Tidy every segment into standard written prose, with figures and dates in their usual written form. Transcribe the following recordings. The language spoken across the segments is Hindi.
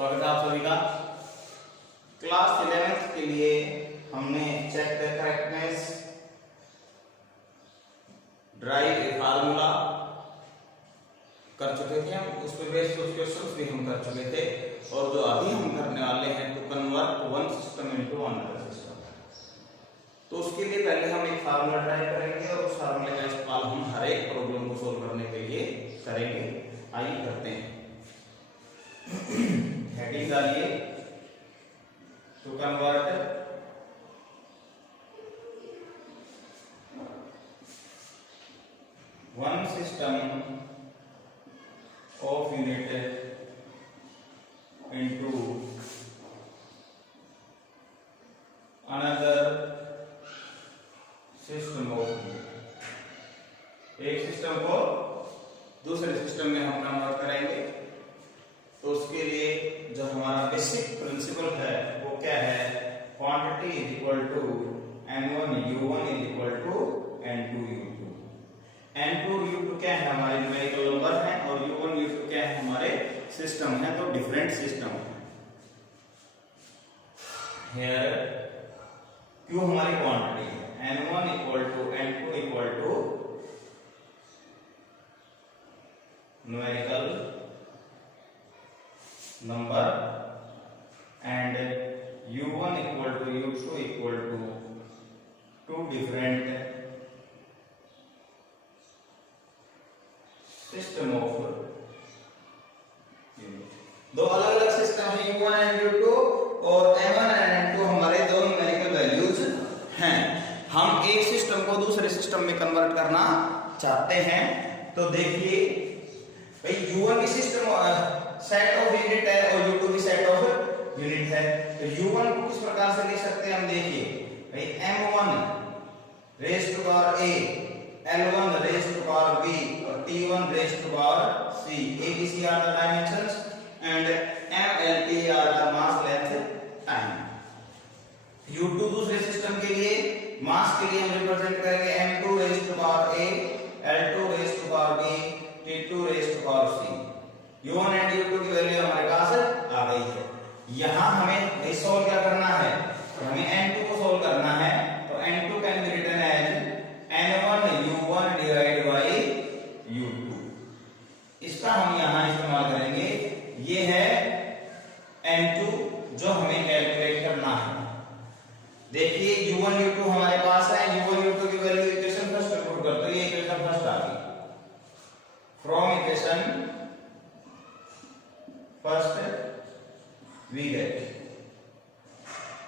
स्वागत है आप सभी का। क्लास 11th के लिए हमने check the correctness, derive a formula कर चुके थे हम, उस पर बेस्ड कुछ क्वेश्चंस भी हम कर चुके थे। और जो अभी हम करने वाले हैं to convert one system into another system, तो उसके लिए पहले हम एक फार्मूला ड्राइव करेंगे और उस फार्मूले का इस्तेमाल हम हर एक प्रॉब्लम को सोल्व करने के लिए करेंगे। आइए करते हैं। हेडिंग डालिए to convert one system of unit into another system of unit. एक सिस्टम को दूसरे सिस्टम में हम कन्वर्ट करेंगे, तो उसके लिए जो हमारा बेसिक प्रिंसिपल है वो क्या है? Quantity is equal to n1 u1 is equal to n2 u2। n2 u2 क्या है? हमारे न्यूमेरिकल नंबर है, और u1 u2 क्या है? हमारे सिस्टम है, तो डिफरेंट सिस्टम है। हियर q हमारी क्वांटिटी है, n1 equal to n2 equal to numerical number and u1 equal to u2 equal to two different system of unit। दो अलग अलग सिस्टम है u1 and u2, और m1 and m2 हमारे दो न्यूमेरिकल वैल्यूज हैं। हम एक सिस्टम को दूसरे सिस्टम में कन्वर्ट करना चाहते हैं, तो देखिए भाई u1 की सिस्टम सेट ऑफ यूनिट है और u2 भी सेट ऑफ यूनिट है, तो u1 को किस प्रकार से लिख सकते हैं हम? देखिए भाई m1 raise to power a, l1 raise to power b और t1 raise to power c। a b c are the dimensions and m l t are the mass length time. u2 दूसरे सिस्टम के लिए मास के लिए हम रिप्रेजेंट करेंगे m2 raise to power a, l2 raise to power b, t2 raise to power c। u1 and u2 की वैल्यू हमारे पास आ गई है। यहां हमें सॉल्व क्या करना है? तो हमें n2 को सॉल्व करना है, तो n2 can be written as n1 u1 divide by u2। इसका हम यहां इस्तेमाल करेंगे, ये है n2 जो हमें कैलकुलेट करना है। देखिए u1 u2 हमारे पास है, u1 u2 की वैल्यू इक्वेशन फर्स्ट में पुट करते हैं, ये इक्वेशन फर्स्ट आ गई। From equation first we get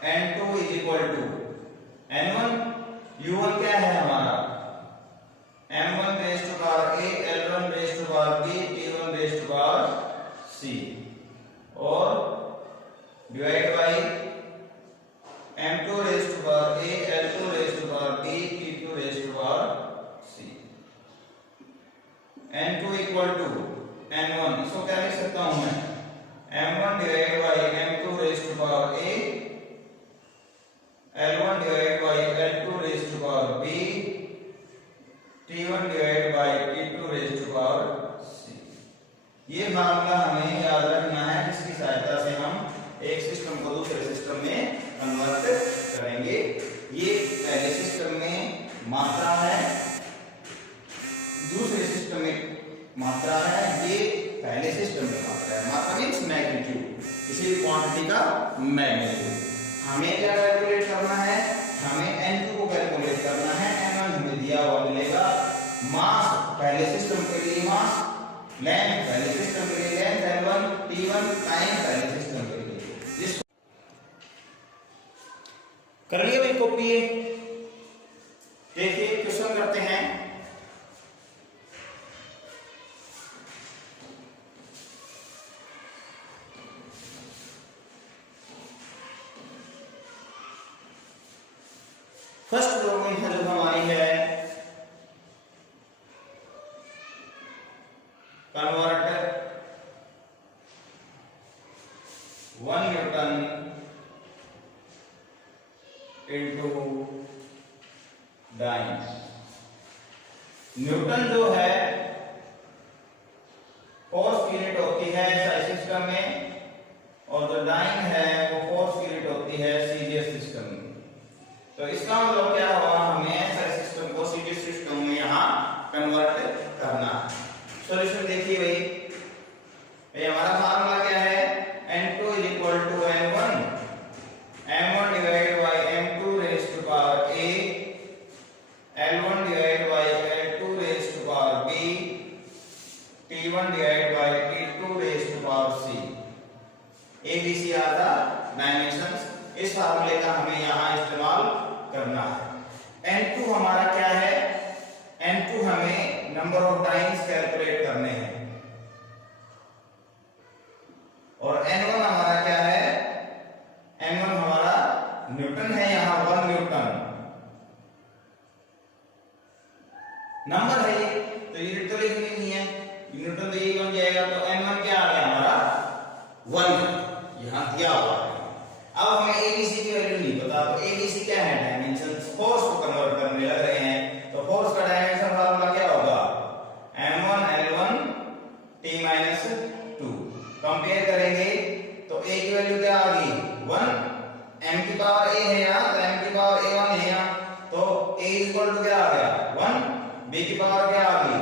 n2 is equal to n1 u1 क्या है हमारा? m1 raised to power a, l1 raised to power b, t1 raised to power c, और divide by m2 raised to power a, l2 raised to power b, t2 raised to power c। n2 equal to n1, इसको क्या लिख सकता हूं मैं? m1 divided by m2 raised to power a, l1 divided by l2 raised to power b, t1 divided by t2 raised to power c। ये फार्मूला हमें याद रखना है, जिसकी सहायता से हम एक सिस्टम को दूसरे सिस्टम में कन्वर्ट करेंगे। ये पहले सिस्टम में मात्रा है, दूसरे सिस्टम में मात्रा है, ये पहले सिस्टम में मात्रा है। मात्रा मींस मैग्नीट्यूड, किसी भी क्वांटिटी का मैग्नीट्यूड। हमें क्या कैलकुलेट करना है? हमें n2 को कैलकुलेट करना है। n1 हमें दिया हुआ मिलेगा, मास पहले सिस्टम के लिए मास, लेंथ पहले सिस्टम के लिए लेंथ l1, t1 टाइम पहले सिस्टम के लिए। इसको कर लिया भाई कॉपी? देखिए क्वेश्चन करते हैं। फर्स्ट प्रॉब्लम है जो हमारी है, convert 1 newton into dyne. Newton जो है फोर्स यूनिट होती है सिस्टम में, कन्वर्ट करना है। सॉल्यूशन देखिए भाई, हमारा फार्मूला क्या है, n2 = n1 m1 divided by m2 raised to power a, l1 divided by l2 raised to power b, t1 divided by t2 raised to power c। abc are the dimensions. इस फार्मूले का हमें यहां इस्तेमाल करना है। n2 हमारा क्या है, n2 हमें नंबर ऑफ टाइम्स कैलकुलेट करने हैं, और n1 हमारा क्या है, n1 हमारा न्यूटन है, यहां 1 न्यूटन नंबर है ये, तो यूनिट तो लिखनी नहीं है, न्यूटन तो ये बन जाएगा। तो n1 क्या आ गया हमारा 1, यहां दिया हुआ है। अब हमें abc की वैल्यू नहीं पता, तो abc क्या है, डायमेंशन। फोर्स को कन्वर्ट करने लग रहे हैं, तो फोर्स का डायमेंशन फार्मूला क्या होगा, m1 l1 t-2। कंपेयर करेंगे तो a की वैल्यू क्या आ गई 1, m की पावर a है यहाँ, तो m की पावर a1 है यहाँ, तो a = क्या आ गया 1, b की पावर क्या आ गई,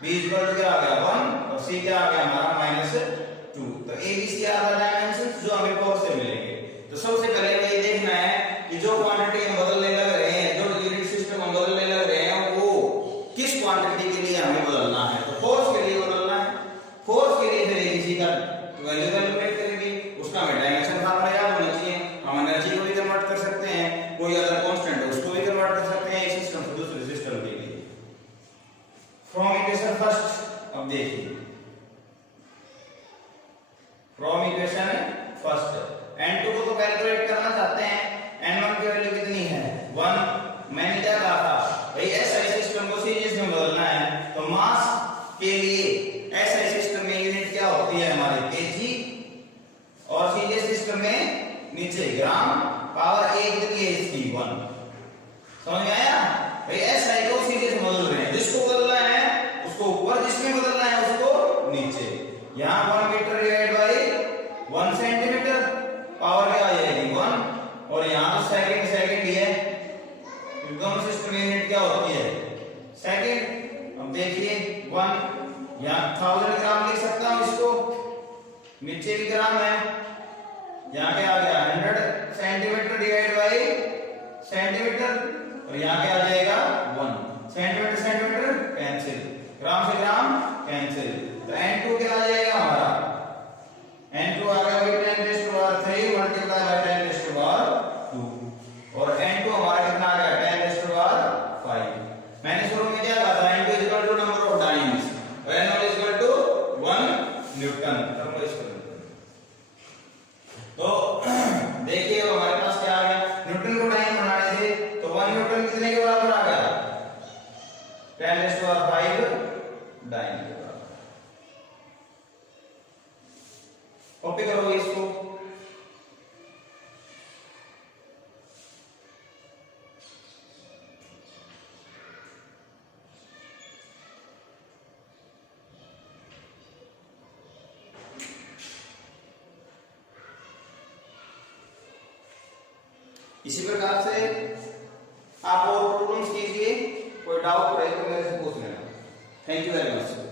b = क्या आ गया 1, और c क्या आ गया हमारा -2। तो abc आर द डायमेंशंस जो हमें फोर्स से मिलेंगे। तो सबसे पहले हमें ये देखना है कि जो क्वांटिटी हम बदलने लग रहे हैं, जो यूनिट सिस्टम हम बदलने लग रहे हैं, वो किस क्वांटिटी के लिए हमें बदलना है। तो फोर्स के लिए बदलना है, फोर्स के लिए फिर abc का वैल्यू कैलकुलेट करेंगे, उसका हमें डायमेंशन फार्मूला याद होना चाहिए। हम एनर्जी को भी कन्वर्ट कर सकते हैं, कोई अदर कांस्टेंट है उसको भी कन्वर्ट कर सकते हैं एक सिस्टम से दूसरे सिस्टम के लिए। फ्रॉम इक्वेशन फर्स्ट, अब देखिए फ्रॉम इक्वेशन फर्स्ट, n2 को तो कैलकुलेट करना चाहते हैं, n1 की वैल्यू कितनी है 1। मैंने क्या कहा था भाई, एसआई सिस्टम को सीरीज में बदलना है, तो मास के लिए एसआई सिस्टम में यूनिट क्या होती है हमारी केजी, और सीरीज सिस्टम में नीचे ग्राम, पावर a कितनी है इसकी 1। समझ में आया भाई, एसआई को सीरीज में बदल रहे हैं, जिसको बदलना है उसको ऊपर, जिसमें बदलना है उसको नीचे। यहां 1 metre divide by 1 centimetre, power क्या आ जाएगी 1, और यहां तो सेकंड ही है, दोनों सिस्टम में यूनिट क्या होती है सेकंड। अब देखिए 1, यहां 1000 ग्राम लिख सकता हूं इसको, नीचे भी ग्राम है, यहां क्या आ गया 100 सेंटीमीटर डिवाइड बाय सेंटीमीटर, और यहां क्या आ जाएगा 1 सेंटीमीटर, सेंटीमीटर कैंसिल, ग्राम से ग्राम कैंसिल, तो n2 क्या आ जाएगा हमारा, n2 आ गया वही 10⁻³ × 10⁻², और n2 हमारा कितना आ गया 10⁻5। मैंने शुरू में क्या कहा था, n2 = नंबर ऑफ टाइम्स, और n1 = 1 न्यूटन। तो देखिए हमारे पास क्या आ गया, न्यूटन को टाइम बनाने थे, तो 1 न्यूटन कितने के बराबर आ गया 10⁻5 डाइन के बराबर। कॉपी करो इसको, इसी प्रकार से आप और प्रॉब्लम्स कीजिए, कोई डाउट रहे तो मेरे से पूछ लेना। Thank you very much.